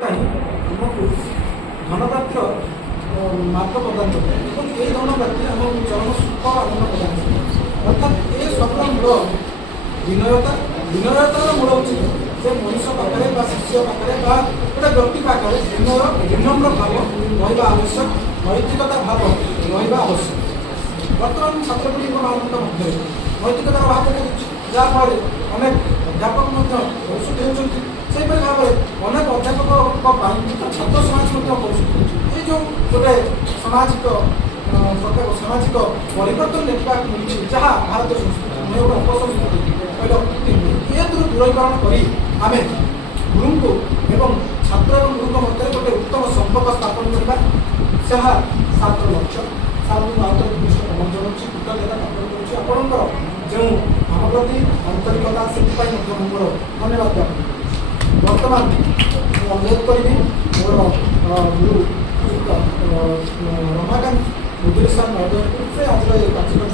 आमको धनप्राप्त मार्ग प्रदान करते हैं ये धनप्राप्ति आम चरम सुख आनंद प्रदान करते अर्थात ये सबर मूल विनयता विनयतार मूल उचित से मनुष्य पाखे शिष्य पाखे गोटे व्यक्ति पाखे विनम्र भाव रहा आवश्यक नैतिकता भाव रहा आवश्यक। बर्तमान छात्र मध्य नैतिकतार भाव जहाँफल अनेक अध्यापक प्रस्तुत होती से भाव में अनेक अध्यापक छात्र समाज ये जो गोटे सामाजिक सामाजिक परिवर्तन देखा मिली जहाँ भारतीय संस्कृति गोटे अपसंस्कृति ये दूरीकरण कर आम गुरु को एवं छात्र और गुरु मध्य गोटे उत्तम संपर्क स्थापन करवा जहाँ छात्र लक्ष्य छात्र आउट दृष्टि प्रबंध करुच्ची कृतज्ञता ज्ञापन करुच्ची आपणकर जो आम प्रति आंतरिकता से मोर धन्यवाद ज्ञापन। वर्तमान अनुरोध करी मोर गुरु रमाकांत मुदुरी साहब महोदय से आज कार्यक्रम